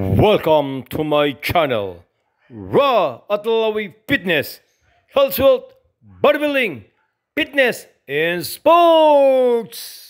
Welcome to my channel, Raw Atlawi Fitness, Health, Bodybuilding, Fitness, and Sports.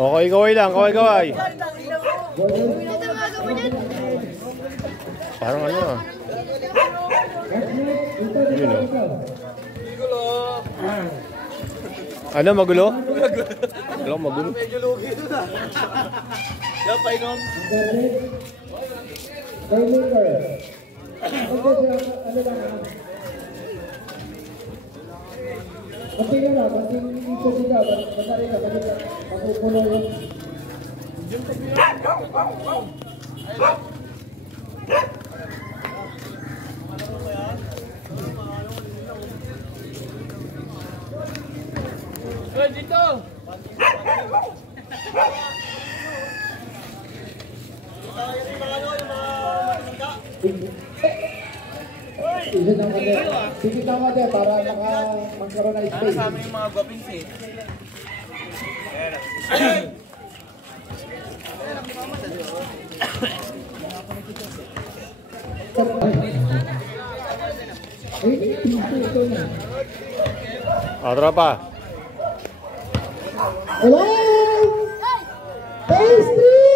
Okay, kaway lang, kaway. Parang ano ah. Yun oh. Ano, magulo? Alam, magulo. Medyo lugi ito na. Yan, painom. Masih na, masih ito sila, masari na, masupuno yun. Dito! Sige tama din para magkaroon na space. Ano sa amin yung mga guwapins eh? Tropa. Hello! Pastry!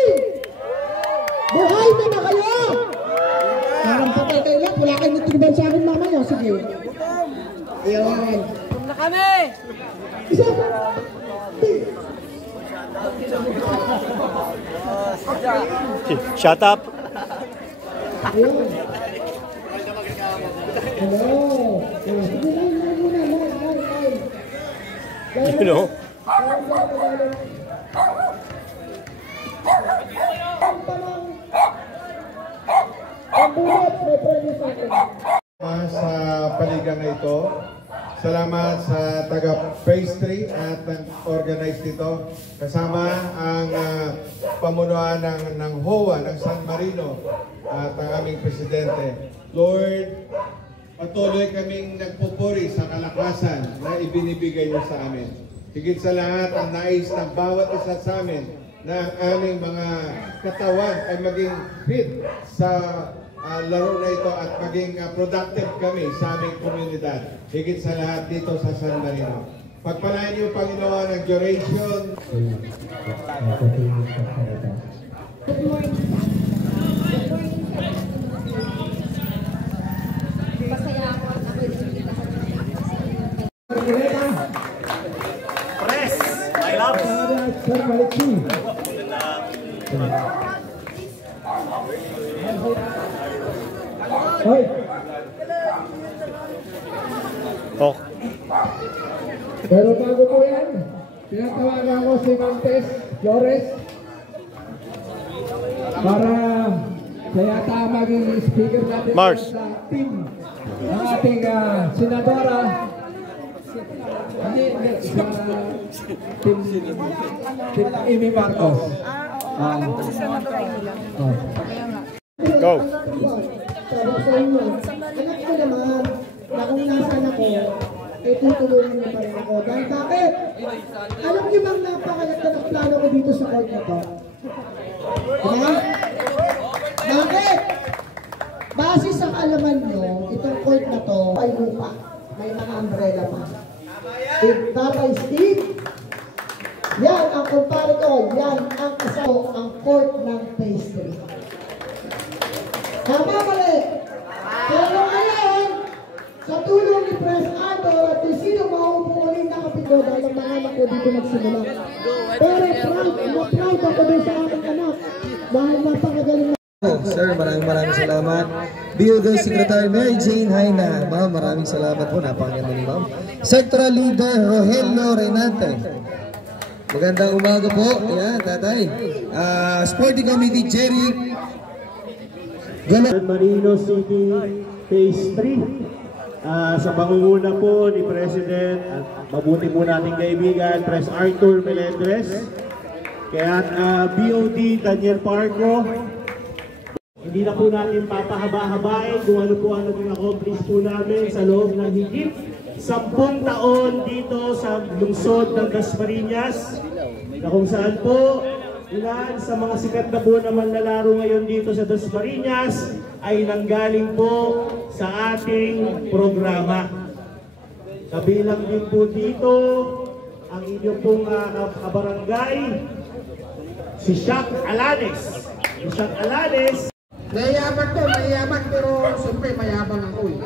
Buhay na ba kayo? Parang patay kayo lang. Wala kayo nagtulibay sa akin mamaya. Sige. Ayan. Tum na kami! Isa! Shut up. Ayan. Hello! Sige lang muna. You know? Sa paligang na ito, salamat sa taga-pastry at nag-organize dito. Kasama ang pamunuan ng HOA ng San Marino at ang aming presidente. Lord, patuloy kaming nagpupuri sa kalakasan na ibinibigay niyo sa amin. Higit sa lahat, ang nais ng bawat isa sa amin na ang aming mga katawan ay maging fit sa laro na ito at maging productive kami sa aming komunidad. Higit sa lahat dito sa San Marino. Pagpalain niyo, Panginoon, ang duration. Good morning. Masaya ako at ako'y nakikita ko. Press, my love. Oh. Pero bago po yan, pinatawagan ko si Montes Flores para siya yata maging speaker natin Mars. sa team ng ating senadora. Hindi, sa team Amy Marcos. Go. Sabi sa inyo, anak ko naman, na kung nasan ako, eh tutulungan niyo pa rin ako. Dahil bakit? Alam niyo bang napakalagda ng plano ko dito sa court na to? Diba? Bakit? Base sa kaalaman nyo, itong court na to ay lupa. May mga umbrella pa. If Tatay Steve, yan ang kumpare ko, yan ang kasaw, ang court ng pastry. Tama mali. Pero ngayon, sa tulong ni Pres Arthur at kung sino maupo ulit na kapito dahil ang mga anak ko dito magsimula. Pero proud ako doon sa aking anak dahil napakagaling na. Sir, maraming salamat. BOD Secretary Mary Jane Haina. Ma'am, maraming salamat po. Napakaganda ni Ma'am. Central Leader Rogelio Renate. Magandang umaga po. Ayan, tatay. Sporting Committee Jerry San Marino City Phase 3. Sa pangunguna po ni President at mabuti po nating kaibigan, Pres Arthur Melendres. Kaya BOD Daniel Parco. Hindi na po natin papahaba-habain kung ano po ang naging accomplish po namin sa loob ng higit 10 taon dito sa lungsod ng Dasmariñas, na kung saan po ilan sa mga sikat na po na manlalaro ngayon dito sa Dasmariñas ay nanggaling po sa ating programa. Kabilang din po dito ang inyong pong kabarangay, si Shaq Alanes. Si Shaq Alanes. Mayaman to, mayaman, pero siyempre mayabang ako eh.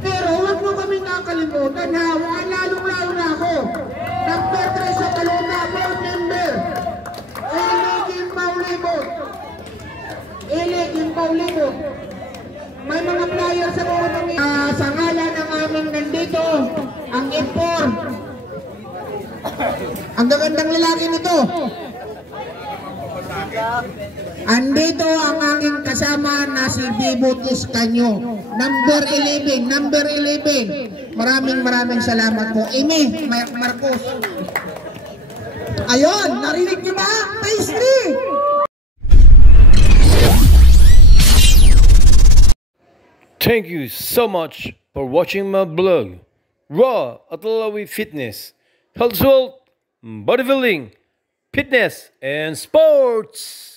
Pero huwag mo kami nakalimutan ha, lalong-lalo na ako. Number 3 sa Kaluna, board member. Eligin Paulibot. Eligin Paulibot. May mga players sa mga sa ngalan ng aming nandito, ang Ipor. Ang gagandang lalaki nito. Andito ang aking kasama na si Bibot Iscanyo. Number 11. Maraming salamat po. Amy Marcos. Ayun, narinig niyo ba? Pastry! Thank you so much for watching my blog, Raw Atalawi Fitness, health, bodybuilding, fitness, and sports.